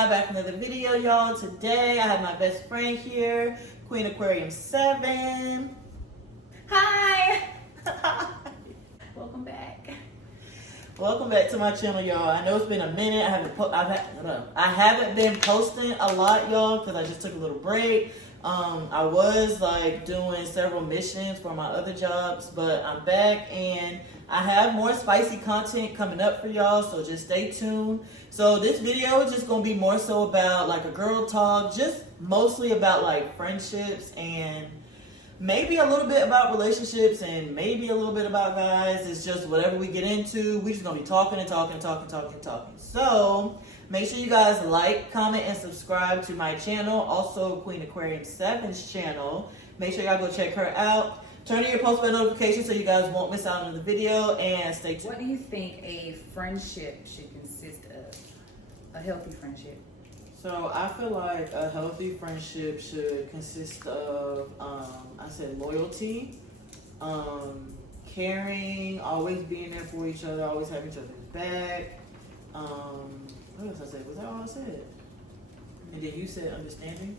Gemini, back in another video, y'all. Today I have my best friend here, Queen Aquarium 7. Hi. Welcome back. Welcome back to my channel, y'all. I know it's been a minute. I haven't been posting a lot, y'all, because I just took a little break. I was like doing several missions for my other jobs, but I'm back and I have more spicy content coming up for y'all, so just stay tuned. So this video is just gonna be more so about like a girl talk, just mostly about like friendships and maybe a little bit about relationships and maybe a little bit about guys. It's just whatever we get into, we just gonna be talking and talking and talking and talking and talking. So make sure you guys like, comment, and subscribe to my channel. Also Queen Aquarium 7's channel. Make sure y'all go check her out. Turn on your post bell notifications so you guys won't miss out on the video, and stay tuned. What do you think a friendship should consist of? A healthy friendship. So I feel like a healthy friendship should consist of, I said loyalty, caring, always being there for each other, always having each other's back. What else I said? Was that all I said? And then you said understanding?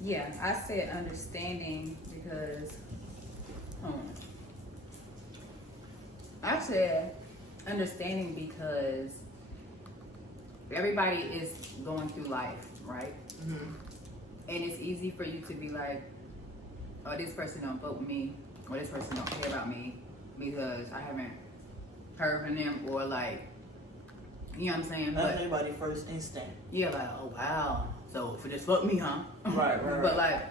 Yeah, I said understanding because I said understanding because everybody is going through life, right? Mm-hmm. And it's easy for you to be like, oh, this person don't vote with me, or this person don't care about me because I haven't heard from them, or like, you know what I'm saying? That's but everybody's first instinct. Yeah, like, oh wow, so for just fuck me, huh? Right. But like,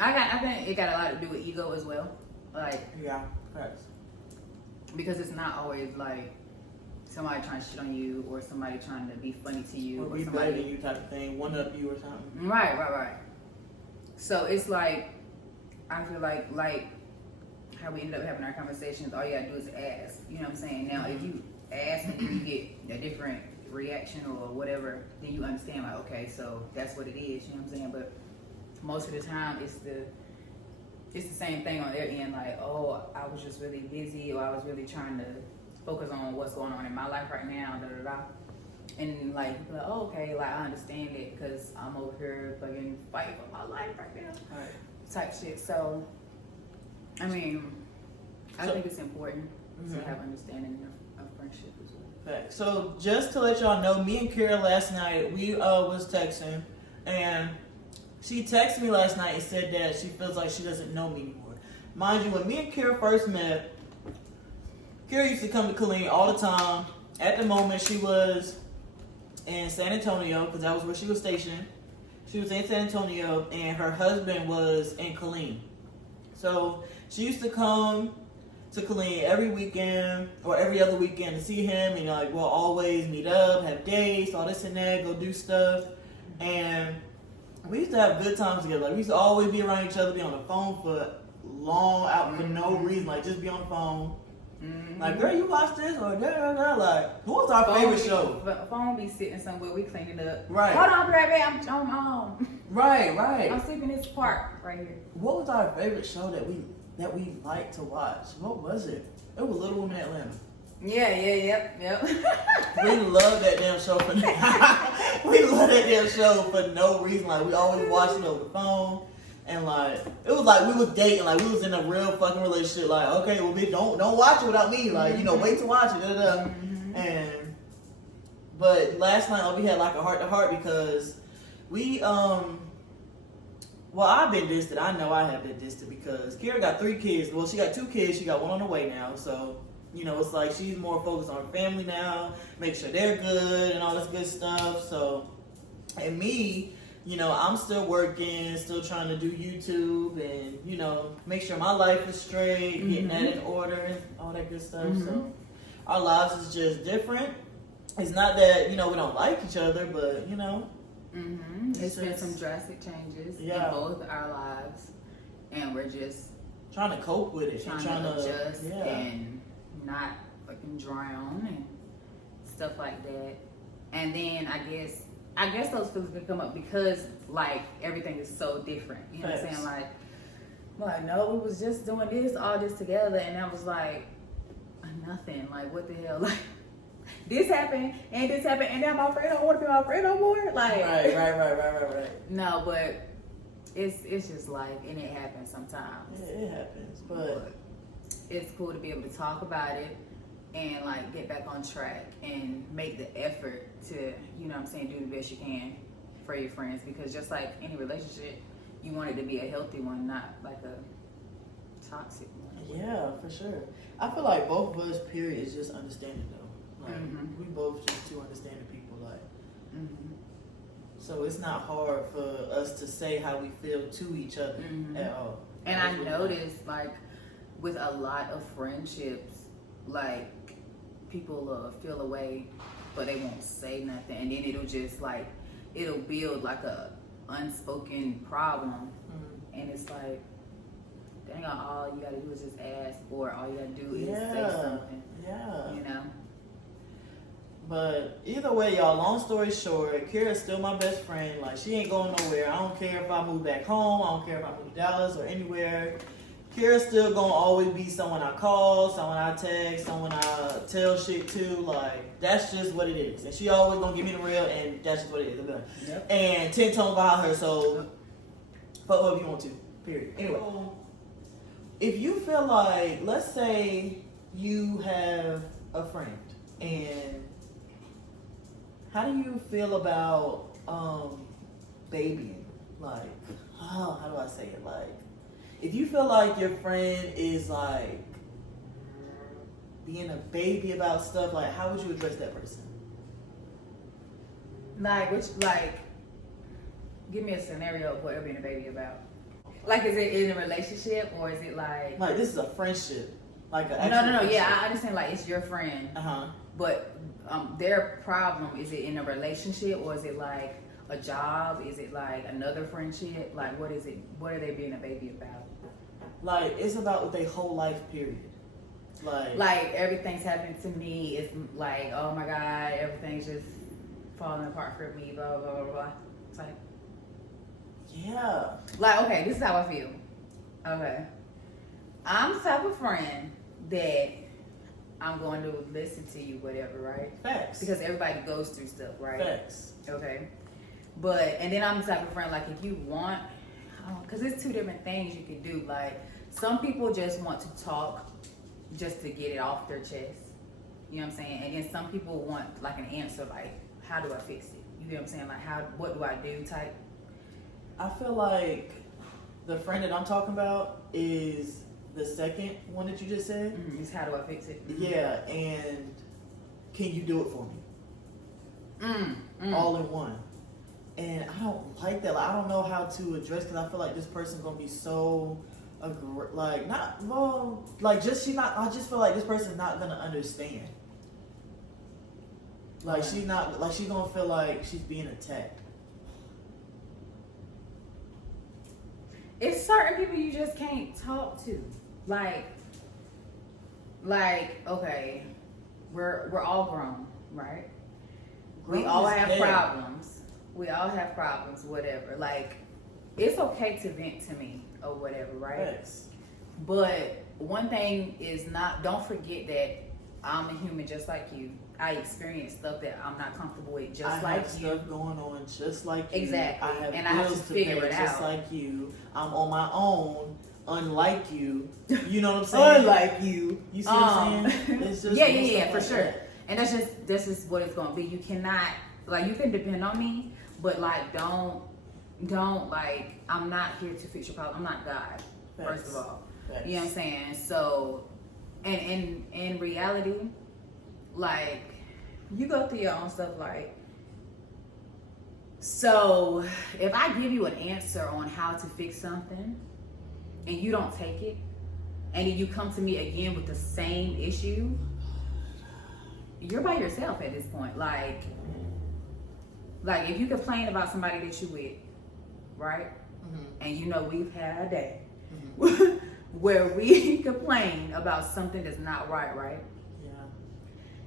I think it got a lot to do with ego as well. Like, yeah, correct. Because it's not always like somebody trying to shit on you or somebody trying to be funny to you or be somebody better than you type of thing, one up you or something. Right. So it's like, I feel like how we ended up having our conversations, all you gotta do is ask. You know what I'm saying? Now, if you ask and you get a different reaction or whatever, then you understand like, okay, so that's what it is. You know what I'm saying? But most of the time, it's the same thing on their end. Like, oh, I was just really busy, or I was really trying to focus on what's going on in my life right now. And like, oh, okay, like I understand it because I'm over here fucking fighting for my life right now. Right. Type shit. So, I mean, I think it's important to have understanding of friendship as well. Okay. So just to let y'all know, me and Kira last night, we was texting, and she texted me last night and said that she feels like she doesn't know me anymore. Mind you, when me and Kira first met, Kira used to come to Killeen all the time. At the moment, she was in San Antonio because that was where she was stationed. She was in San Antonio, and her husband was in Killeen. So she used to come to Killeen every weekend or every other weekend to see him, and like we'll always meet up, have dates, all this and that, go do stuff, and we used to have good times together. Like we used to always be around each other, be on the phone for long out for no reason, like just be on the phone. Mm-hmm. Like, girl, you watch this or da. Like, what was our favorite show? Phone be sitting somewhere, we cleaning up. Right. Hold on, baby, I'm home. Right. I'm sleeping in this park right here. What was our favorite show that we liked to watch? What was it? It was Little Women Atlanta. Yep. We love that damn show for no reason. Like we always watched it over the phone, and like it was like we was dating, like we was in a real fucking relationship. Like, okay, well, bitch, don't watch it without me. Like, you know, wait to watch it. And but last night we had like a heart to heart because we well, I've been distant. I know I have been distant because Kira got 3 kids. Well, she got 2 kids. She got 1 on the way now. So, you know, it's like she's more focused on her family now, make sure they're good and all this good stuff. So, and me, you know, I'm still working, still trying to do YouTube and, you know, make sure my life is straight, getting that in order and all that good stuff. So, our lives is just different. It's not that, you know, we don't like each other, but, you know. It's been some drastic changes in both our lives, and we're just trying to cope with it, trying to adjust and not fucking drown and stuff like that. And then I guess those feelings can come up because like everything is so different. You know what I'm saying? Like no, we was just doing all this together, and I was like nothing. Like what the hell? Like this happened, and now my friend don't want to be my friend no more. Like, right. No, but it's just life, and it happens sometimes. Yeah, it happens, but it's cool to be able to talk about it and like get back on track and make the effort to, you know what I'm saying, do the best you can for your friends, because just like any relationship, you want it to be a healthy one, not like a toxic one. Yeah, for sure. I feel like both of us, period, is just understanding though. Like we both just two understanding people, like so it's not hard for us to say how we feel to each other at all. And I noticed like with a lot of friendships, like people feel away, but they won't say nothing, and then it'll build like a unspoken problem, and it's like, dang, all you gotta do is just ask, or all you gotta do is say something. Yeah. You know. But either way, y'all, long story short, Kira's still my best friend. Like, she ain't going nowhere. I don't care if I move back home. I don't care if I move to Dallas or anywhere. Kira's still gonna always be someone I call, someone I text, someone I tell shit to. Like, that's just what it is. And she always gonna give me the real, and that's just what it is. Yep. And 10 tones behind her, so fuck whoever you want to. Period. Anyway, if you feel like, let's say you have a friend, and how do you feel about babying? Like, how do I say it? Like, if you feel like your friend is like being a baby about stuff, like, how would you address that person? Like, give me a scenario of what they're being a baby about. Like, is it in a relationship, or is it like this is a friendship? Like an no. friendship. Yeah, I understand. Like, it's your friend. But their problem, is it in a relationship, or is it like a job? Is it like another friendship? Like, what is it? What are they being a baby about? Like, it's about their whole life period. Like everything's happening to me. It's like, oh my God, everything's just falling apart for me. Blah blah blah blah. It's like, yeah. Like, okay, this is how I feel. Okay, I'm the type of friend that I'm going to listen to you, whatever, right? Facts. Because everybody goes through stuff, right? Facts. Okay. And then I'm the type of friend, like, if you want, because there's two different things you can do. Like, some people just want to talk just to get it off their chest. You know what I'm saying? And then some people want, like, an answer, like, how do I fix it? You know what I'm saying? Like, what do I do type? I feel like the friend that I'm talking about is the second one that you just said. Is how do I fix it? Yeah, and can you do it for me? All in one. And I don't like that. Like, I don't know how to address, because I feel like this person's gonna be so I just feel like this person's not gonna understand. Like, she's gonna feel like she's being attacked. It's certain people you just can't talk to. Like, okay, we're all grown, right? We all have problems. We all have problems, whatever. Like, it's okay to vent to me or whatever, right? Yes. But one thing is don't forget that I'm a human just like you. I experience stuff that I'm not comfortable with, just like you. I have stuff going on just like you. Exactly. I have and I have to figure it out. Just like you. I'm on my own, unlike you. You know what I'm saying? Unlike you. You see what I'm saying? It's just yeah, for sure. And that's just what it's gonna be. You cannot, like, you can depend on me, but like, don't like, I'm not here to fix your problem. I'm not God, first of all. You know what I'm saying? So, and in reality, like, you go through your own stuff. Like, so if I give you an answer on how to fix something and you don't take it, and then you come to me again with the same issue, you're by yourself at this point. Like if you complain about somebody that you with, right? And you know we've had a day where we complain about something that's not right? Yeah.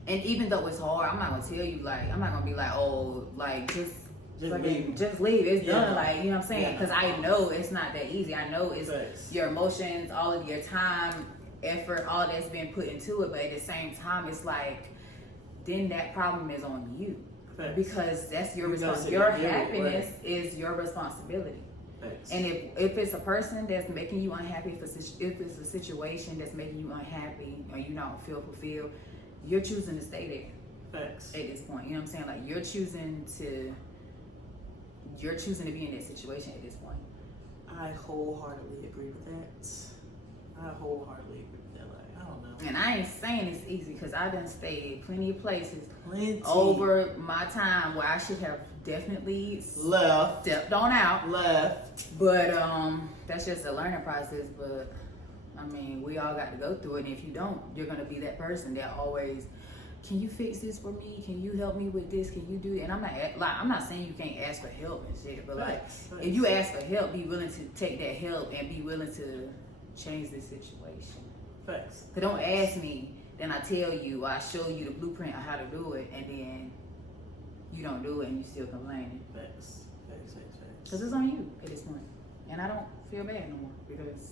And even though it's hard, I'm not gonna tell you, like, I'm not gonna be like, oh, like, just leave. It's done. Like, you know what I'm saying? Because I know it's not that easy. I know it's your emotions, all of your time, effort, all that's been put into it. But at the same time, it's like, then that problem is on you. Facts. Because that's your You gotta responsibility. say Your that, yeah, happiness right. is your responsibility. Facts. And if it's a person that's making you unhappy, if it's a situation that's making you unhappy or you don't feel fulfilled, you're choosing to stay there. Facts. At this point, you know what I'm saying? Like you're choosing to be in that situation at this point. I wholeheartedly agree with that. I wholeheartedly agree with that. Like, I don't know. And I ain't saying it's easy because I done stayed plenty of places Plenty. over my time where I should have definitely Left. stepped on out. Left. But that's just a learning process. But I mean, we all got to go through it. And if you don't, you're gonna be that person that always, can you fix this for me? Can you help me with this? Can you do it? And I'm not saying you can't ask for help and shit. But like, Facts. if you ask for help, be willing to take that help and be willing to change the situation. Facts. But don't ask me, then I tell you, I show you the blueprint on how to do it, and then you don't do it and you still complaining. Facts. Facts. Facts. Facts. Because it's on you at this point. And I don't feel bad no more because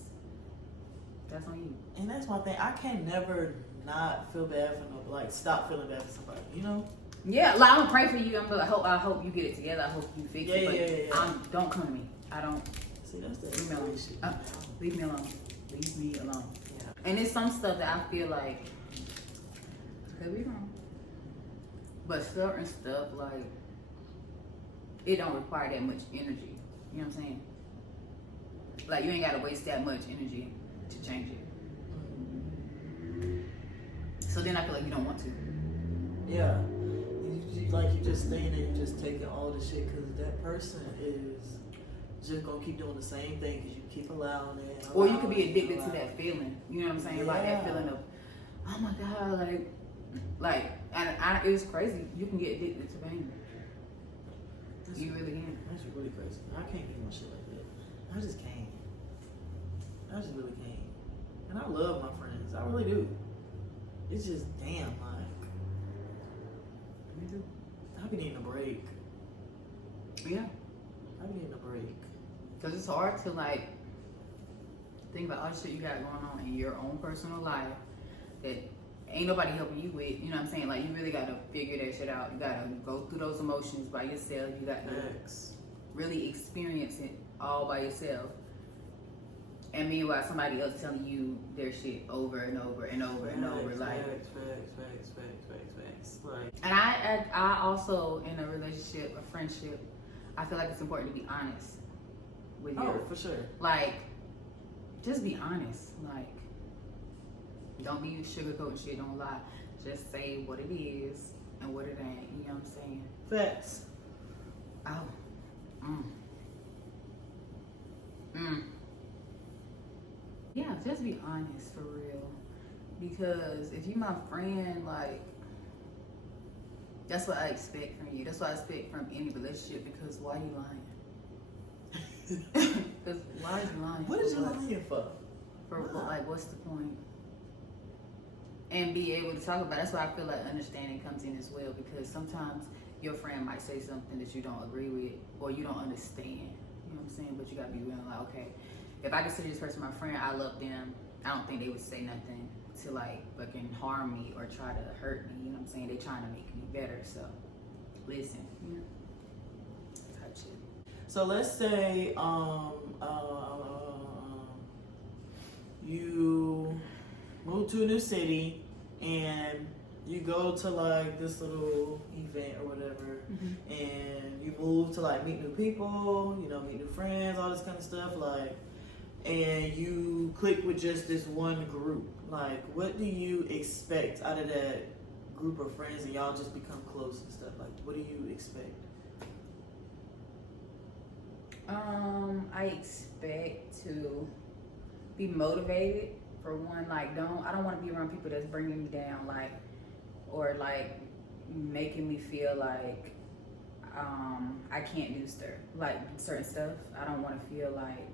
that's on you. And that's my thing. I can never not feel bad for no, like, stop feeling bad for somebody. You know? Yeah, like I'm gonna pray for you. I hope you get it together. I hope you fix it. But Yeah. Don't come to me. I don't. See, that's the Leave me alone. shit. Leave me alone. Leave me alone. Yeah. And it's some stuff that I feel like could be wrong. But certain stuff, like, it don't require that much energy. You know what I'm saying? Like, you ain't gotta waste that much energy to change it. So then I feel like you don't want to. Yeah. You just staying there, you just taking all the shit because that person is just gonna keep doing the same thing because you keep allowing it. Or you could be addicted to that feeling. You know what I'm saying? Like that Yeah. feeling of, oh my God, and it was crazy. You can get addicted to pain. You really can. That's really crazy. I can't do no shit like that. I just can't. I just really can't. And I love my friends. I really do. It's just damn, like, Me too. I be needing a break. Yeah. I be needing a break. Because it's hard to, like, think about all the shit you got going on in your own personal life that ain't nobody helping you with. You know what I'm saying? Like, you really got to figure that shit out. You got to go through those emotions by yourself. You got to Facts. really experience it all by yourself. And meanwhile, somebody else telling you their shit over and over and over and over. Like, Facts. Like, and I also, in a relationship, a friendship, I feel like it's important to be honest with you. oh, for sure. Like, just be honest. Like, don't be sugarcoating shit, don't lie. Just say what it is and what it ain't. You know what I'm saying? Facts. Oh. Yeah, just be honest for real. Because if you my friend, like, that's what I expect from you. That's what I expect from any relationship. Because why you lying? Because why is you lying? What is you lying for? For like, what's the point? And be able to talk about it. That's why I feel like understanding comes in as well. Because sometimes your friend might say something that you don't agree with or you don't understand. You know what I'm saying? But you gotta be willing, like, okay, if I consider this person my friend, I love them, I don't think they would say nothing to, like, fucking harm me or try to hurt me. You know what I'm saying? They trying to make me better. So listen, you know, type shit. So let's say you move to a new city and you go to like this little event or whatever, and you move to like meet new people, you know, meet new friends, all this kind of stuff, like, and you click with just this one group. Like, what do you expect out of that group of friends, and y'all just become close and stuff? Like, what do you expect? I expect to be motivated for one. Like, I don't want to be around people that's bringing me down, like, or like making me feel like I can't do stuff, like certain stuff. I don't want to feel like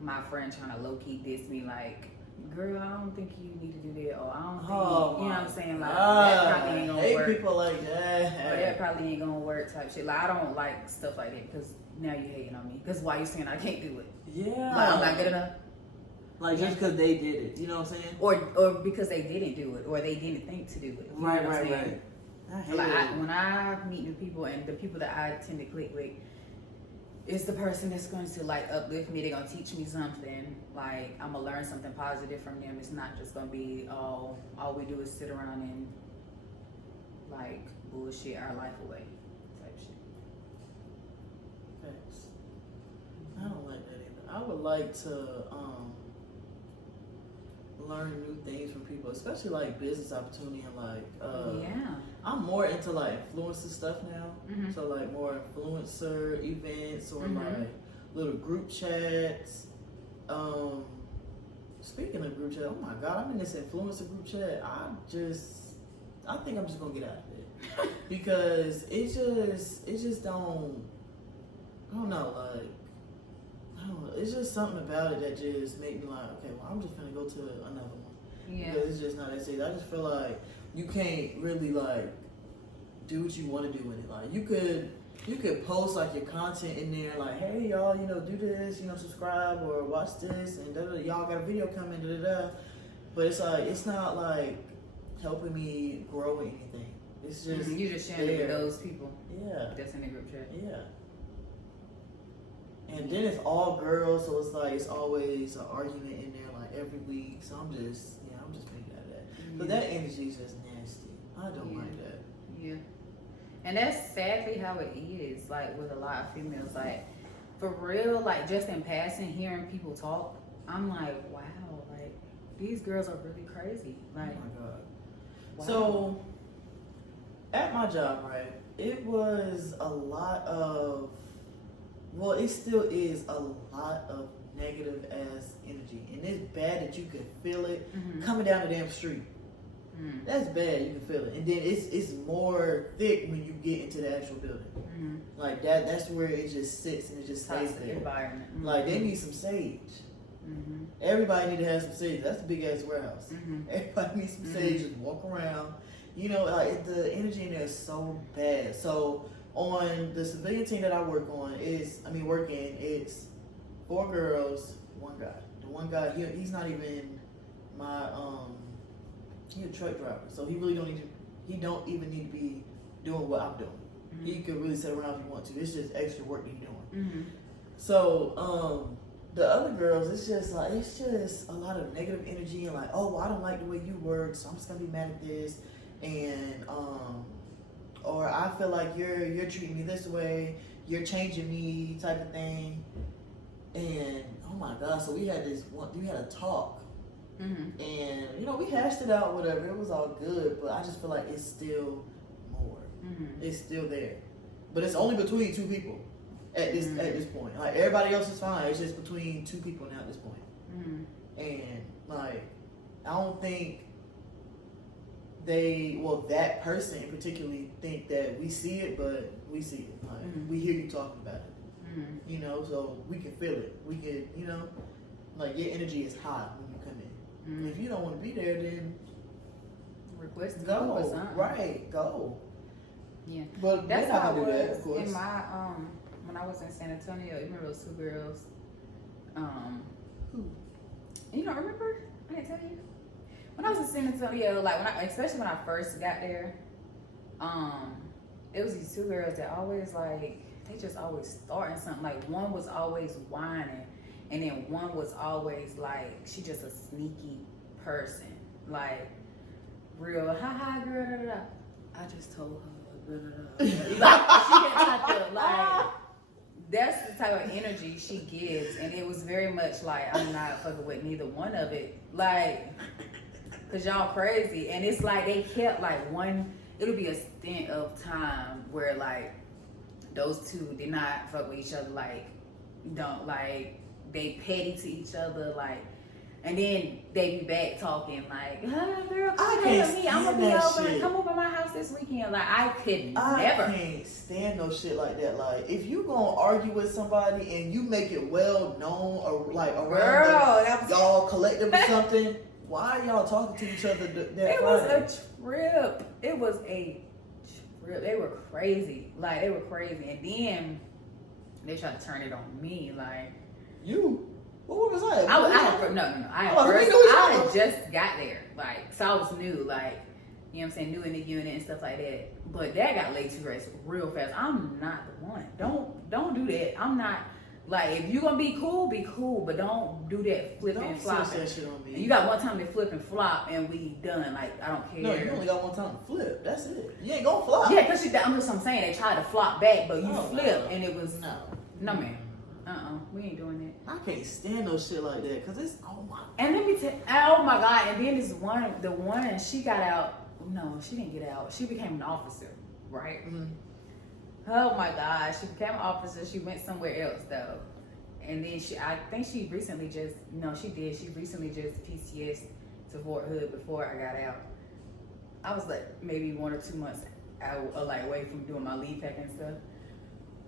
my friend trying to low key diss me, like, girl, I don't think you need to do that, or I don't think, you know what I'm saying? Like, that probably ain't gonna work. People like that. Or that probably ain't gonna work type shit. Like, I don't like stuff like that because now you hating on me. Because why you saying I can't do it? Yeah. Like, I'm not good enough. Like just because they did it, you know what I'm saying? Or because they didn't do it, or they didn't think to do it. You know what I'm saying? Right. When I meet new people, and the people that I tend to click with, it's the person that's going to like uplift me. They're gonna teach me something. Like I'm gonna learn something positive from them. It's not just gonna be all we do is sit around and like bullshit our life away type shit. Thanks. I don't like that either. I would like to learn new things from people, especially like business opportunity and like I'm more into like influencer stuff now. Mm-hmm. So like more influencer events or like little group chats. Speaking of group chat, oh my god, I'm in this influencer group chat. I think I'm just gonna get out of it because it just don't. I don't know, like. It's just something about it that just make me like, okay, well, I'm just gonna go to another one. Yeah. Because it's just not that serious. I just feel like you can't really like do what you want to do with it. Like you could post like your content in there, like, hey y'all, do this, subscribe or watch this, and y'all got a video coming, But it's like it's not like helping me grow anything. It's just you just sharing it with those people. Yeah. That's in the group chat. Yeah. And then it's all girls, so it's like it's always an argument in there like every week. So I'm just making out of that. But that energy is just nasty. I don't like that. Yeah. And that's sadly how it is, like with a lot of females. Like for real, like just in passing, hearing people talk, I'm like, wow, like these girls are really crazy. Like, oh my god. Wow. So at my job, right, it was a lot of, well, it still is a lot of negative ass energy, and it's bad that you can feel it coming down the damn street. That's bad. You can feel it, and then it's more thick when you get into the actual building. Like that's where it just sits and it just stays there. Environment. Like they need some sage. Everybody need to have some sage. That's a big ass warehouse. Everybody needs some sage. Just walk around. Like the energy in there is so bad. So on the civilian team that I work on, it's 4 girls, 1 guy. The one guy, he's not even my he's a truck driver, so he really don't even need to be doing what I'm doing. He could really sit around if he wants to. It's just extra work that he's doing. So the other girls, it's just a lot of negative energy and like, oh, well, I don't like the way you work, so I'm just gonna be mad at this, and or I feel like you're treating me this way, you're changing me, type of thing. And oh my god, so we had a talk, and we hashed it out, whatever. It was all good, but I just feel like it's still more. It's still there, but it's only between 2 people at this point. Like everybody else is fine. It's just between 2 people now at this point. And like I don't think that person in think that we see it, but we see it. Like we hear you talking about it. So we can feel it. We can, like your energy is high when you come in. And if you don't want to be there, then request go. Right, go. Yeah, but that's how it do that, was of course. in my when I was in San Antonio. You remember those 2 girls? Who? You don't remember? I didn't tell you. When I was in San Antonio, like especially when I first got there, it was these 2 girls that always they just always starting something. Like one was always whining, and then one was always like she just a sneaky person, like real hi girl. Da, da, da. I just told her. Da, da, da. Like she had type of like. That's the type of energy she gives, and it was very much like I'm not fucking with neither one of it, like, cause y'all crazy, and it's like they kept like it'll be a stint of time where like those 2 did not fuck with each other, like they petty to each other, like, and then they be back talking like, "Huh, girl, come with me. I'm gonna be over. Shit. Come over my house this weekend." Like I can't stand no shit like that. Like if you gonna argue with somebody and you make it well known or like around y'all collective or something, why are y'all talking to each other that It was a trip. It was a trip. They were crazy. Like they were crazy, and then they tried to turn it on me. Like you. What was I? I had just got there, like, so I was new, like, you know what I'm saying, new in the unit and stuff like that. But that got laid to rest real fast. I'm not the one. Don't do that. I'm not. Like, if you gonna be cool, but don't do that flip and flop. That shit on me. You got one time to flip and flop, and we done. Like, I don't care. No, you only got one time to flip. That's it. You ain't gonna flop. Yeah, cause I'm saying they tried to flop back, but you flipped, and it was no man. We ain't doing that. I can't stand no shit like that, cause it's And let me tell, oh my god! And then the one she got out. No, she didn't get out. She became an officer, right? Mm-hmm. Oh my God, she became an officer. She went somewhere else though. And then I think she recently just PCS to Fort Hood before I got out. I was like maybe 1 or 2 months out, like away from doing my leave pack and stuff.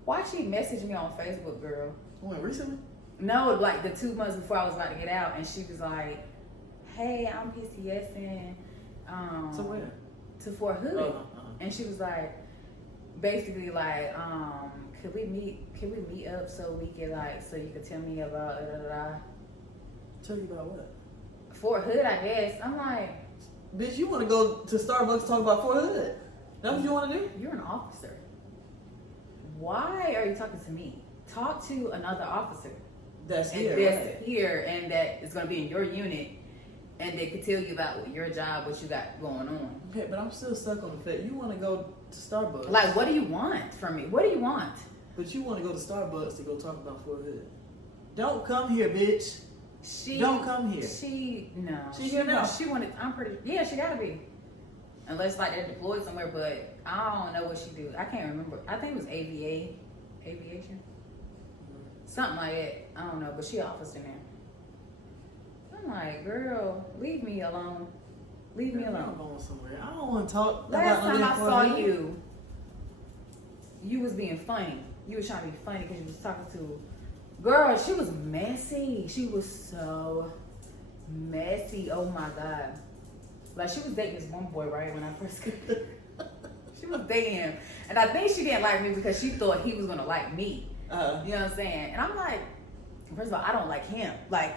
Why she messaged me on Facebook, girl? When, recently? No, like the 2 months before I was about to get out, and she was like, "Hey, I'm PCSing to where? To Fort Hood." And she was like, basically like, could we meet up so we could like, so you could tell me about Tell you about what? Fort Hood, I guess. I'm like, bitch, you want to go to Starbucks to talk about Fort Hood? That's what you want to do? You're an officer. Why are you talking to me? Talk to another officer that's here, right? Here, and that is going to be in your unit, and they could tell you about your job, what you got going on. Okay, but I'm still stuck on the fact you want to go to Starbucks. Like, what do you want from me? What do you want? But you want to go to Starbucks to go talk about Fort Hood. Don't come here, bitch. Don't come here. She here now. She wanted. Yeah, she gotta be. Unless like they're deployed somewhere, but I don't know what she do. I can't remember. I think it was aviation, something like that. I don't know, but she officed in there. I'm like, girl, leave me alone. Leave me alone. I'm going somewhere. I don't want to talk. Last time I saw you was being funny. You was trying to be funny because you was talking to. Girl, she was messy. She was so messy. Oh my God. Like, she was dating this one boy, right, when I first got there. She was dating him. And I think she didn't like me because she thought he was going to like me. You know what I'm saying? And I'm like, first of all, I don't like him. Like,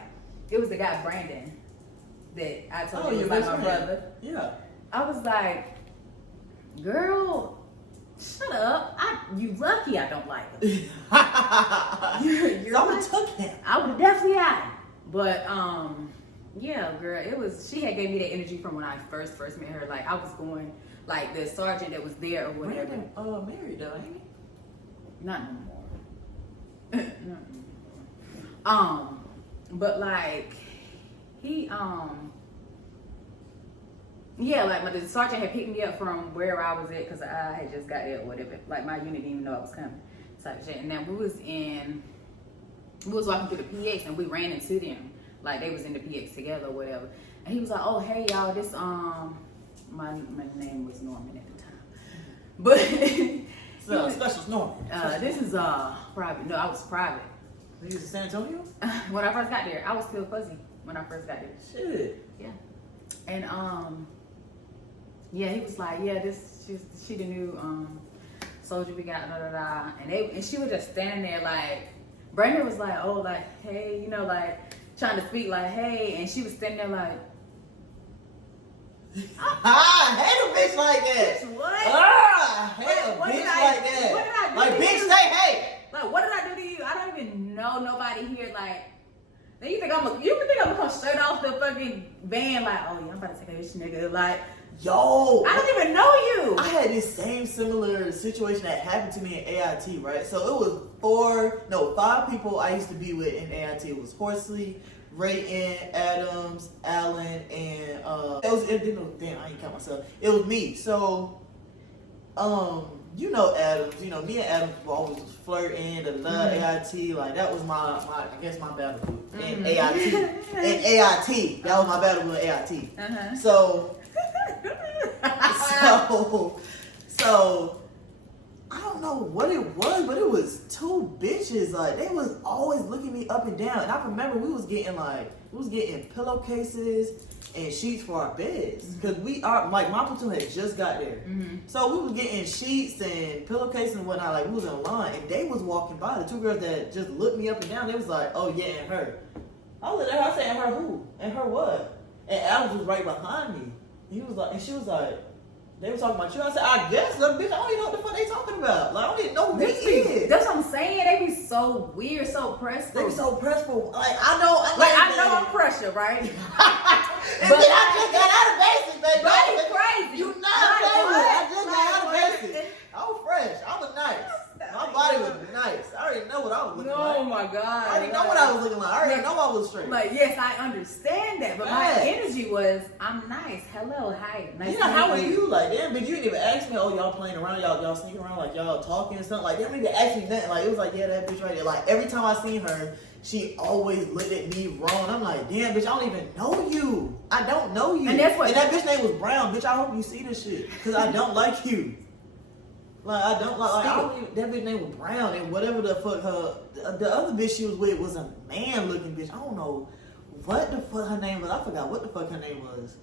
it was the guy, Brandon, that I told you was like my brother. Yeah. I was like, girl, shut up. You lucky I don't like him. You're I would have took him. I would have definitely had him. But yeah, girl, she had gave me that energy from when I first met her. Like, I was going, like, the sergeant that was there or whatever. Brandon, married though, ain't he? Not no more. Not no more. But like, he yeah, like the sergeant had picked me up from where I was at because I had just got there or whatever. Like, my unit didn't even know I was coming, type of shit. And then we was walking through the PX and we ran into them. Like, they was in the PX together or whatever. And he was like, "Oh, hey y'all, this my name was Norman at the time, but so special Norman. This is private. No, I was private. He was in San Antonio. When I first got there, I was still fuzzy when I first got there. Shit. Yeah. And yeah, he was like, "Yeah, she the new soldier we got, da da da." And she was just standing there like, Brandon was like, "Oh, like, hey," you know, like trying to speak like, "Hey," and she was standing there like, I hate a bitch like that. Bitch, what? I hate a bitch like that. What did I do? Like, bitch, say hey. Like, what did I do to you? I don't even know nobody here. Like, then you think I'm gonna come straight off the fucking van? Like, oh yeah, I'm about to take this nigga. Like, yo, I don't even know you. I had this same similar situation that happened to me in AIT, right? So it was 5 people I used to be with in AIT. It was Horsley, Rayton, Adams, Allen, and damn, I ain't count myself. It was me. So, you know Adams. You know, me and Adams were always flirting, AIT. Like, that was my battle group in AIT. In AIT, that was my battle group in AIT. So I don't know what it was, but it was 2 bitches. Like, they was always looking me up and down. And I remember we was getting pillowcases and sheets for our beds. Cause my platoon had just got there. So we was getting sheets and pillowcases and whatnot. Like, we was in line and they was walking by. The 2 girls that just looked me up and down, they was like, "Oh yeah, and her." I looked at her, I said, and her who? And her what? And Alex was right behind me. He was like, and she was like, they were talking about you. I said, I guess, bitch, I don't even know what the fuck they talking about. Like, I don't even know who they is. That's what I'm saying. They be so weird, so pressed. They be so pressful. Like, I know I'm pressure, right? And then I just got out of basics, baby. That is crazy. You not playing. I just got out of basics. I was fresh. I was nice. My body was nice. I already know what I was looking like. Oh my God. I already know what I was looking like. I already know I was straight. Like, yes, I understand that, but my energy was, I'm nice. Hello, hi. Nice to meet how are you? Like, damn, bitch, you didn't even ask me, oh, y'all playing around, y'all sneaking around, like, y'all talking and stuff. Like, they didn't even ask me nothing. Like, it was like, yeah, that bitch right there. Like, every time I seen her, she always looked at me wrong. I'm like, damn, bitch, I don't even know you. I don't know you. And that's what. And that bitch name was Brown. Bitch, I hope you see this shit. Because I don't like you. Like, I don't like, I don't even, that bitch name was Brown, and whatever the fuck the other bitch she was with was a man looking bitch. I don't know what the fuck her name was. I forgot what the fuck her name was.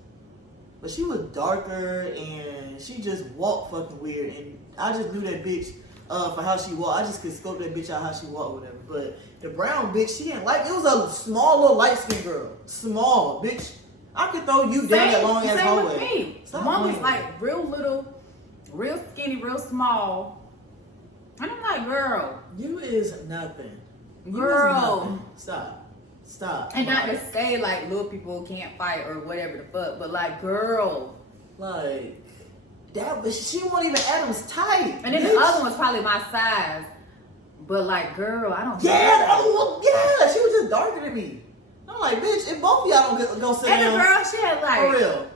But she was darker, and she just walked fucking weird, and I just knew that bitch for how she walked. I just could scope that bitch out how she walked or whatever. But the brown bitch, she didn't like, it was a small little light skinned girl. Small, bitch. I could throw you down that long ass hallway. Same with me. One was like real little, real skinny, real small. And I'm like, girl. You is nothing. Girl. Stop. And not to say like little people can't fight or whatever the fuck, but like, girl. Like, that was, she wasn't even Adam's type. And then the other one's probably my size. But like, girl, I don't. Yeah, yeah, she was just darker than me. I'm like, bitch, if both of y'all don't go sit down. And the girl, she had like, for real.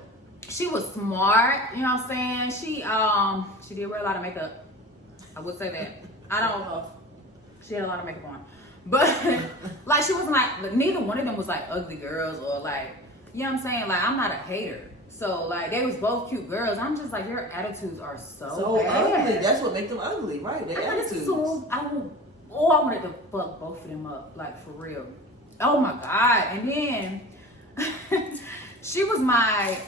She was smart, you know what I'm saying? She did wear a lot of makeup. I would say that. I don't know. She had a lot of makeup on. But like, she wasn't like, neither one of them was like ugly girls or like, you know what I'm saying? Like, I'm not a hater. So like, they was both cute girls. I'm just like, your attitudes are so bad. Ugly. That's what makes them ugly, right? Their attitudes. I wanted to fuck both of them up, like for real. Oh my God. And then she was my,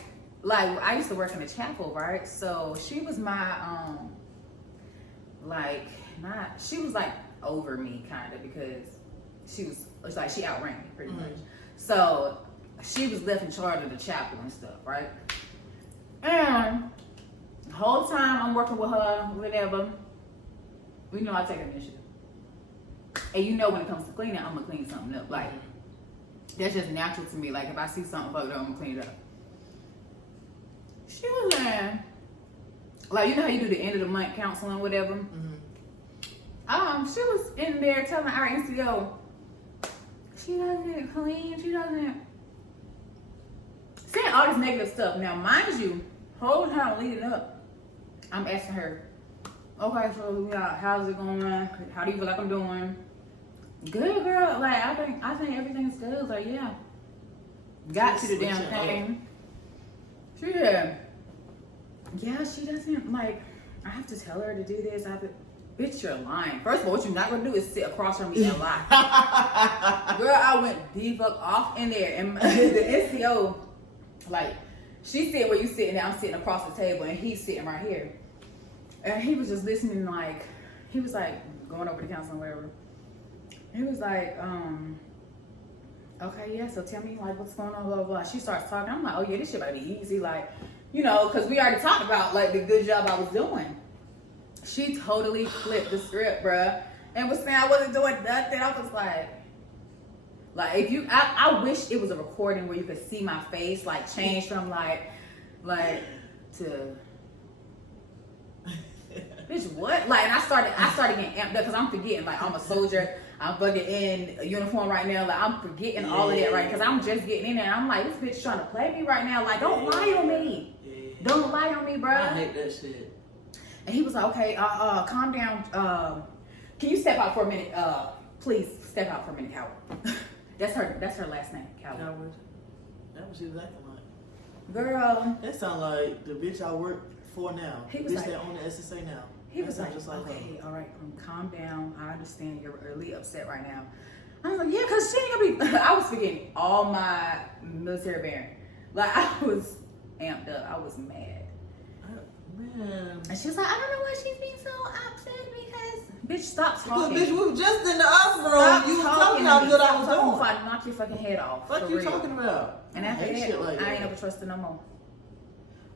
like, I used to work in a chapel, right? So she was my, she was like over me kind of, because she outran me pretty much. So she was left in charge of the chapel and stuff, right? And the whole time I'm working with her, whatever, you know I take initiative. And you know when it comes to cleaning, I'm gonna clean something up. Like, that's just natural to me. Like, if I see something fucked up, I'm gonna clean it up. She was like, you know how you do the end of the month counseling, whatever? She was in there telling our NCO, she doesn't clean, she doesn't, saying all this negative stuff. Now, mind you, whole time leading up, I'm asking her, okay, so how's it going? How do you feel like I'm doing? Good, girl. Like, I think everything's good. Like, yeah. Got to the damn thing. She said, yeah, she doesn't, like, I have to tell her to do this. Bitch, you're lying. First of all, what you're not gonna do is sit across from me and lie. Girl, I went the fuck off in there. And the NCO, like, she said where you sitting, and I'm sitting across the table, and he's sitting right here. And he was just listening, like, he was like going over the counseling, whatever. He was like, okay, yeah, so tell me, like, what's going on, blah, blah, blah. She starts talking. I'm like, oh, yeah, this shit might be easy. Like, you know, because we already talked about, like, the good job I was doing. She totally flipped the script, bruh, and was saying I wasn't doing nothing. I was like, if you, I wish it was a recording where you could see my face, like, change from, like, to... Bitch, what? Like, and I started getting amped up because I'm forgetting, like, I'm a soldier. I'm fucking in a uniform right now. Like, I'm forgetting all of that, right? Because I'm just getting in there. And I'm like, this bitch trying to play me right now. Like, don't lie on me. Don't lie on me, bro. I hate that shit. And he was like, okay, calm down. Can you step out for a minute? Please step out for a minute, Coward. That's her last name, Coward. Coward. That's what she was acting like. Girl. That sound like the bitch I work for now. He was bitch like, that own the SSA now. He was like, just like okay, all right, calm down. I understand you're really upset right now. I was like, yeah, because she ain't gonna be, I was forgetting all my military bearing. Like, I was amped up. I was mad. Man. And she was like, I don't know why she's being so upset because Bitch, stop Because, talking. bitch, we were just in the other room. Stop You was talking talking to how me. good I Stop was talking doing. before I knock your fucking head off. What for you real. talking about? And after hate that, shit like I ain't that. never trusted no more.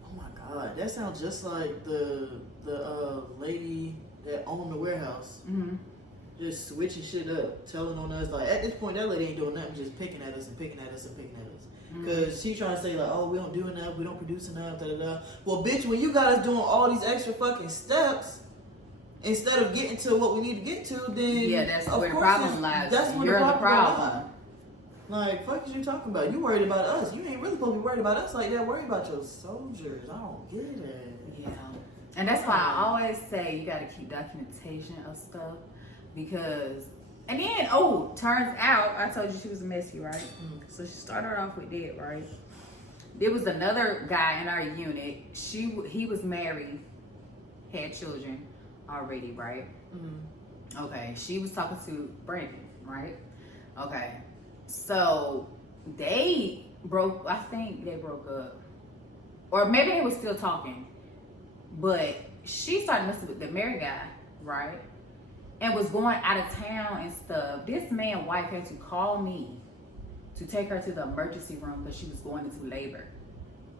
Oh my god, that sounds just like the lady that owned the warehouse. Mm-hmm. Just switching shit up, telling on us like at this point that lady ain't doing nothing, just picking at us and picking at us and picking at us. Cause she trying to say like, oh, we don't do enough, we don't produce enough, da da da. Well, bitch, when you got us doing all these extra fucking steps, instead of getting to what we need to get to, then Yeah, that's of where the course problem lies. That's where You're the the problem. problem. Like, fuck is you talking about? You worried about us. You ain't really supposed to be worried about us like that. Worry about your soldiers. I don't get it. Yeah. And that's why I always say you gotta keep documentation of stuff because and then turns out I told you she was messy, right? So she started off with that, right? There was another guy in our unit. He was married, had children already, right? Okay. She was talking to Brandon, right? Okay. So they broke. I think they broke up, or maybe they were still talking. But she started messing with the married guy, right? And was going out of town and stuff. This man's wife had to call me to take her to the emergency room because she was going into labor.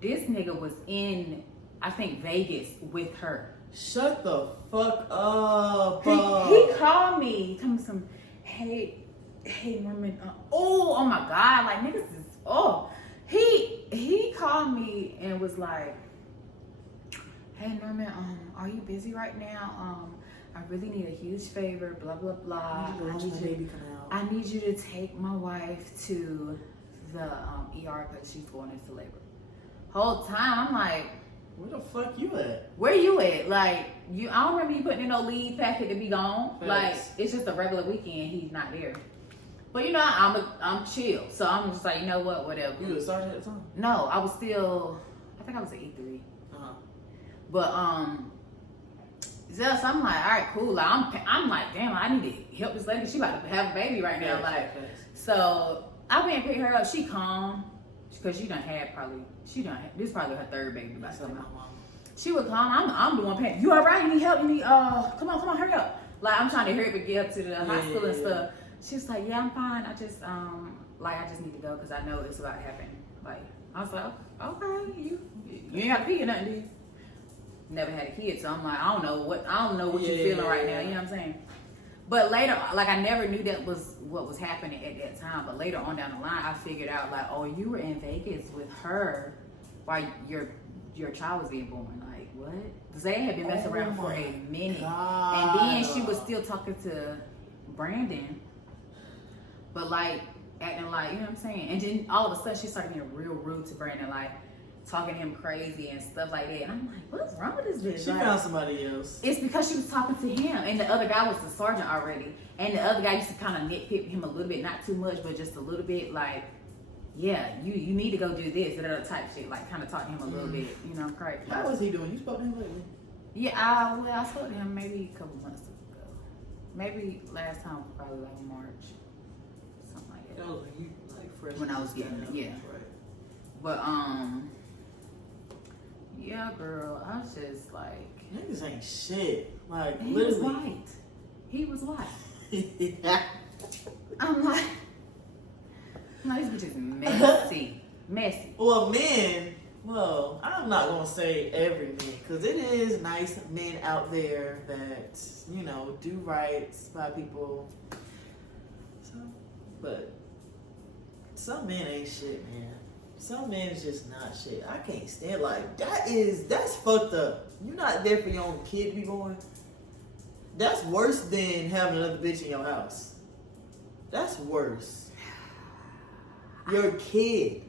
This nigga was in, I think, Vegas with her. Shut the fuck up. He called me, telling me some, hey, woman, oh my God, like niggas is, he called me and was like, hey Norman, are you busy right now? I really need a huge favor, blah blah blah. I need you to take my wife to the ER because she's going into labor. Whole time I'm like, where the fuck you at? Where you at? Like I don't remember you putting in no leave packet to be gone. Thanks. Like it's just a regular weekend. He's not there. But you know I'm chill, so I'm just like, you know what, whatever. You was a sergeant at the time? No, I was still. I think I was an E3. But so I'm like, all right, cool. Like, I'm like, damn, I need to help this lady. She about to have a baby right now. Like, so I went and picked her up. She calm because she done had this is probably her third baby by the time. She was calm. I'm the one paying. You all right? You need help? You need come on, hurry up. Like I'm trying to hurry up and get up to the hospital and stuff. She's like, yeah, I'm fine. I just need to go because I know it's about to happen. Like I was like, okay, you ain't got to pee or nothing, do you? Never had a kid, so I'm like, I don't know what you're feeling right now, you know what I'm saying? But later, like I never knew that was what was happening at that time, but later on down the line, I figured out like, oh, you were in Vegas with her while your child was being born. Like, what? Because they had been messing around for a minute. And then she was still talking to Brandon, but like, acting like, you know what I'm saying? And then all of a sudden, she started getting real rude to Brandon, like, talking to him crazy and stuff like that. And I'm like, what's wrong with this bitch? She found somebody else. It's because she was talking to him, and the other guy was the sergeant already. And the other guy used to kind of nitpick him a little bit, not too much, but just a little bit. Like, yeah, you need to go do this, that type shit. Like, kind of talk to him a little bit, you know, crazy. How was he doing? You spoke to him lately? Yeah, I spoke to him maybe a couple months ago. Maybe last time, probably like March, something like that. That was when you like fresh. When I was getting it, yeah. Right. But yeah, girl, I was just like, niggas ain't shit. Like he literally. was white. He was white. I'm like, this bitch is messy. Well, men. Well, I'm not gonna say every man, because it is nice men out there that do right by people. So, but some men ain't shit, man. Some men is just not shit. I can't stand that's fucked up. You're not there for your own kid to be born. That's worse than having another bitch in your house. That's worse. Your kid.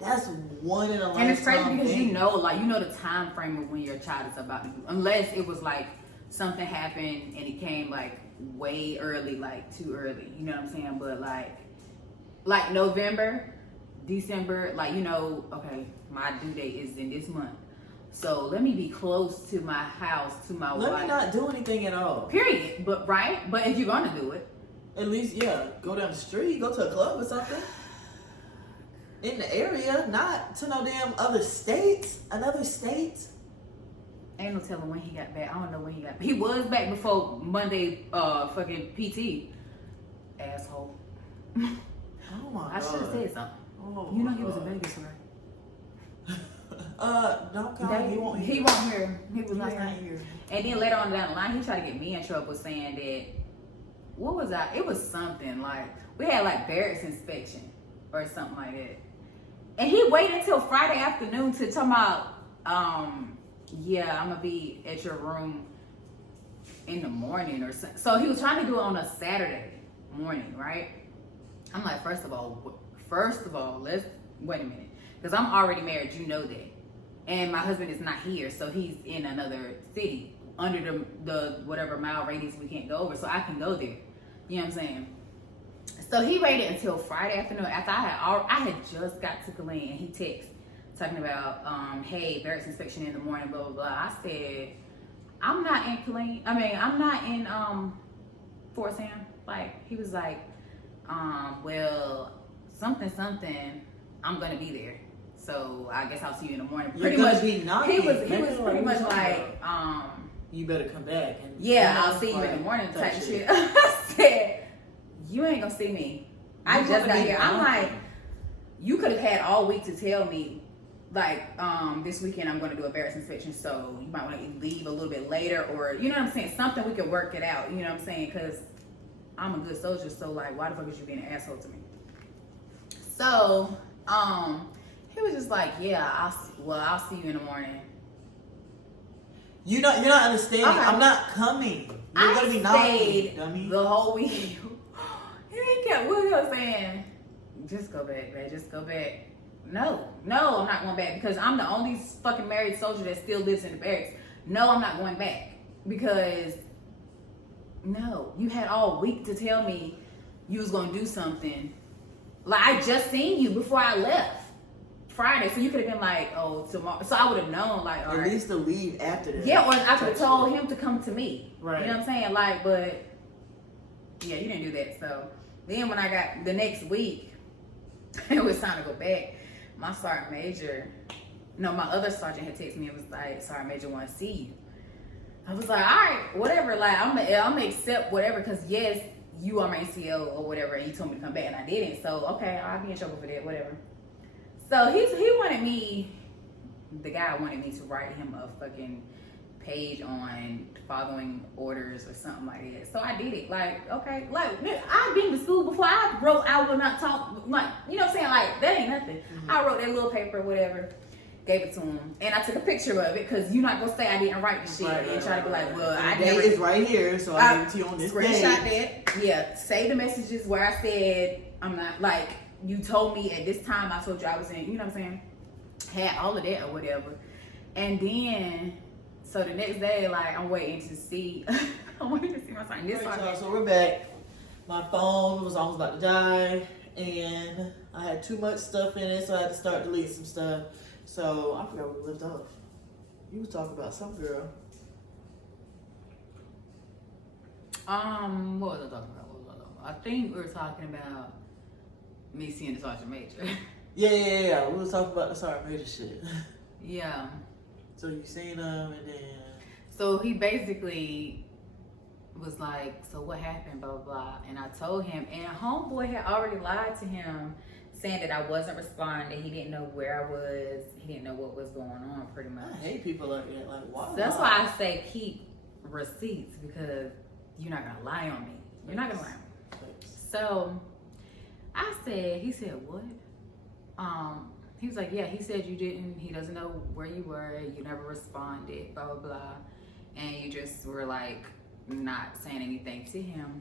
That's one in a lifetime. And it's crazy because thing. you know the time frame of when your child is about to do. Unless it was like something happened and it came like way early, like too early. You know what I'm saying? But like November, December, okay, my due date is in this month. So let me be close to my house, to my wife. Let me not do anything at all. Period. But if you're gonna do it, at least go down the street, go to a club or something. In the area, not to no damn other state. Another state. Ain't no telling when he got back. I don't know when he got back. He was back before Monday fucking PT. Asshole. Oh my God. I should have said something. Oh You know my he was in God. Vegas, right? Don't come. He won't hear. He won't hear. He was He's not not here. here. And then later on down the line, he tried to get me in trouble saying that, what was I? It was something like, we had like barracks inspection or something like that. And he waited until Friday afternoon to talk about, yeah, I'm going to be at your room in the morning or something. So he was trying to do it on a Saturday morning, right? I'm like, first of all, let's, wait a minute. Because I'm already married, you know that. And my husband is not here, so he's in another city under the whatever mile radius we can't go over, so I can go there. You know what I'm saying? So he waited until Friday afternoon after I had just got to Killeen, and he texted talking about, hey, barracks inspection in the morning, blah, blah, blah. I said, I'm not in Killeen. I mean, I'm not in Fort Sam. Like, he was like, well, something, I'm going to be there. So I guess I'll see you in the morning. Pretty much be knocking. He was pretty much like, you better come back. And yeah, I'll see you in the morning type shit. I said, you ain't gonna see me. I just got here. I'm like, you could have had all week to tell me, like, this weekend I'm gonna do a barracks inspection, so you might want to leave a little bit later, or you know what I'm saying, something we could work it out. You know what I'm saying? Because I'm a good soldier, so like, why the fuck is you being an asshole to me? So, he was just like, yeah, I'll see you in the morning. You're not understanding. Okay. I'm not coming. You're gonna be knocking, dummy. The whole week. He kept saying, just go back, babe. Just go back. No, I'm not going back because I'm the only fucking married soldier that still lives in the barracks. No, I'm not going back because no, you had all week to tell me you was gonna do something. Like, I just seen you before I left Friday, so you could have been like, oh, tomorrow. So I would have known, like, all at right. least to leave after that. Yeah, or I could have told him to come to me. Right. You know what I'm saying? Like, but yeah, you didn't do that. So then when I got the next week, it was time to go back. My other sergeant had texted me and was like, Sergeant Major want to see you. I was like, all right, whatever. Like, I'm gonna accept whatever, because yes, you are my NCO or whatever, and you told me to come back and I didn't. So okay, I'll be in trouble for that, whatever. So he wanted me, the guy wanted me to write him a fucking page on following orders or something like that. So I did it. Like, okay, like, I've been to school before. I wrote, I will not talk, like, you know what I'm saying? Like, that ain't nothing. Mm-hmm. I wrote that little paper, whatever, gave it to him, and I took a picture of it, because you're not gonna say I didn't write the shit and try to be like, well, I never. It's right here, so I gave it to you on this screenshot day. That. Yeah, save the messages where I said I'm not, like, you told me at this time, I told you I was in, you know what I'm saying? Had all of that or whatever. And then, so the next day, like, I'm waiting to see, I'm waiting to see my son. This one. So we're back. My phone was almost about to die, and I had too much stuff in it, so I had to start deleting some stuff. So I forgot where we left off. You was talking about some girl. What was I talking about? I think we were talking about me seeing the sergeant major. Yeah. We was talking about the sergeant major shit. Yeah. So you seen him, and then. So he basically was like, so what happened, blah, blah, blah. And I told him, and homeboy had already lied to him, saying that I wasn't responding. He didn't know where I was. He didn't know what was going on, pretty much. I hate people like that. Like, why? That's why I say keep receipts, because you're not gonna lie on me. You're not gonna lie on me. So I said, he said, what? He was like, yeah, he said you didn't, he doesn't know where you were, you never responded, blah, blah, blah. And you just were like, not saying anything to him.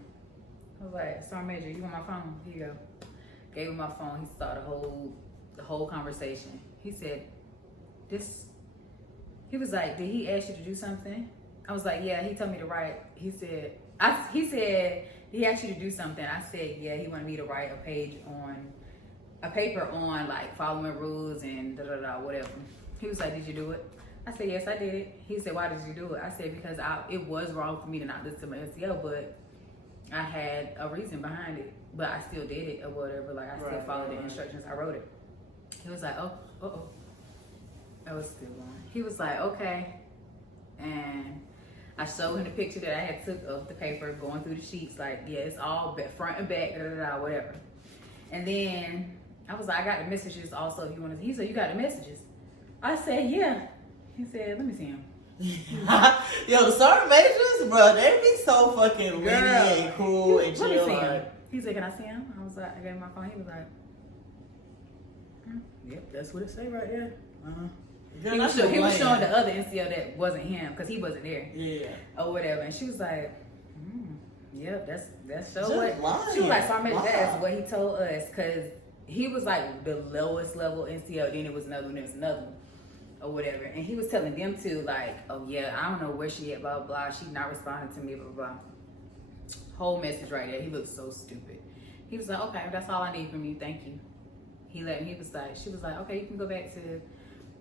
I was like, Sergeant Major, you want my phone? Here you go. Gave him my phone. He saw the whole conversation. He said, he was like, did he ask you to do something? I was like, yeah, he told me to write. He said, he asked you to do something. I said, yeah, he wanted me to write a paper on like following rules and whatever. He was like, did you do it? I said, yes, I did it. He said, why did you do it? I said, because it was wrong for me to not listen to my SEO, but I had a reason behind it, but I still did it or whatever. Like, I still followed the instructions. I wrote it. He was like, oh. That was still going. He was like, okay. And I showed him the picture that I had took of the paper going through the sheets. Like, yeah, it's all front and back, whatever. And then I was like, I got the messages also if you want to. He said, you got the messages? I said, yeah. He said, let me see him. Yo, the sergeant majors, bro, they be so fucking lenient and cool and chill. Like, he said, can I see him? I was like, I gave him my phone. He was like, yep, that's what it say right there. He was showing the other NCO that wasn't him because he wasn't there. Yeah. Or whatever. And she was like, yep, that's so what. Lying. She was like, Sergeant Major, that's what he told us. Because he was like the lowest level NCO. Then it was another one, there was another one. Or whatever. And he was telling them too, like, oh yeah, I don't know where she at, blah, blah. She's not responding to me, blah, blah. Whole message right there. He looked so stupid. He was like, okay, that's all I need from you. Thank you. She was like, okay, you can go back to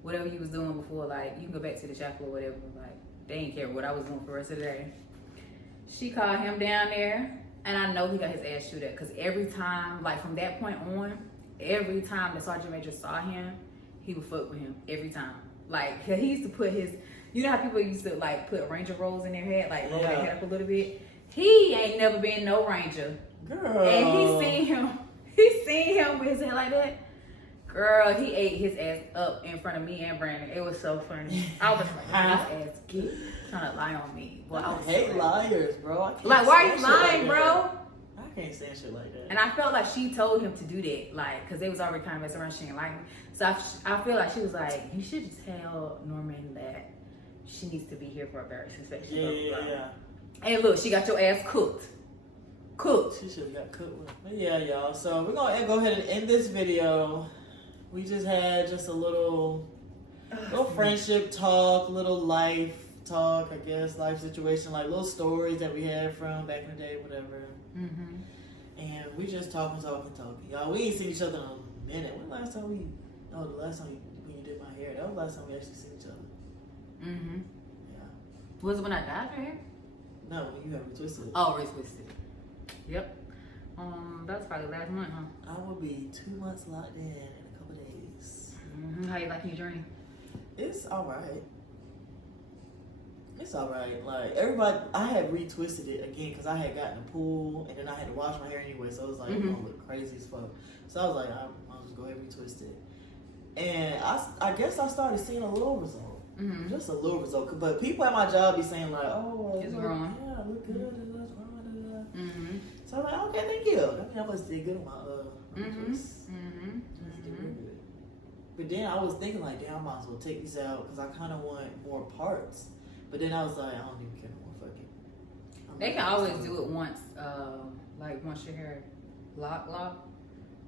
whatever you was doing before. Like, you can go back to the chapel or whatever. Like, they didn't care what I was doing for the rest of the day. She called him down there, and I know he got his ass chewed up because every time, like from that point on, every time the Sergeant Major saw him, he would fuck with him every time. Like, he used to put his, you know how people used to like put ranger rolls in their head, like roll their head up a little bit? He ain't never been no ranger. Girl. And he seen him with his head like that. Girl, he ate his ass up in front of me and Brandon. It was so funny. I was like, his ass get trying to lie on me. Well, I hate liars, bro. I can't like, why are you lying, bro? I can't stand shit like that. And I felt like she told him to do that, like, because they was already kind of messing around. She didn't like me. So I feel like she was like, you should just tell Norman that she needs to be here for a very suspicious. Yeah. And look, she got your ass cooked. She should have got cooked with. But yeah, y'all. So we're going to go ahead and end this video. We just had just a little friendship talk, little life talk, I guess, life situation, like little stories that we had from back in the day, whatever. Mm-hmm. And we just talking. Y'all, we ain't seen each other in a minute. When last time when you did my hair, that was the last time we actually seen each other. Mm-hmm. Yeah. Was it when I dyed your hair? No, when you have retwisted. Oh, retwisted. Yep. That was probably last month, huh? I will be 2 months locked in a couple days. Mm-hmm. How you liking your journey? It's alright. It's alright. Like, everybody, I had retwisted it again because I had gotten a pool and then I had to wash my hair anyway, so it was like, it's gonna look crazy as fuck. So I was like, I'll just go ahead and retwist it. And I guess I started seeing a little result. Mm-hmm. Just a little result. But people at my job be saying like, oh, it's growing. Yeah, look good. It's growing. Mm-hmm. So I'm like, okay, thank you. I mean, I must did good on my retwist. Mm-hmm. Good. But then I was thinking like, damn, I might as well take these out because I kind of want more parts. But then I was like, I don't even care no more. Fuck it. They can always do it once, like once your hair lock.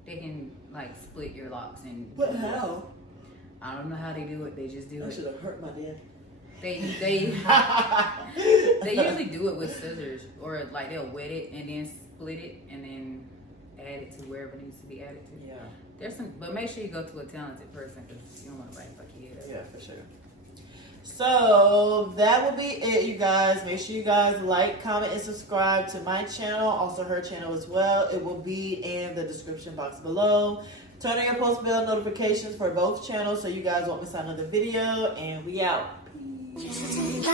They can like split your locks and. But how? I don't know how they do it. They just do it. I should have hurt my dad. They usually do it with scissors, or like they'll wet it and then split it and then add it to wherever it needs to be added to. Yeah. There's some, but make sure you go to a talented person because you don't want to fuck your head up. Yeah, for sure. So that will be it, you guys. Make sure you guys like, comment, and subscribe to my channel, also her channel as well. It will be in the description box below. Turn on your post bell notifications for both channels so you guys won't miss out another video. And we out. Peace.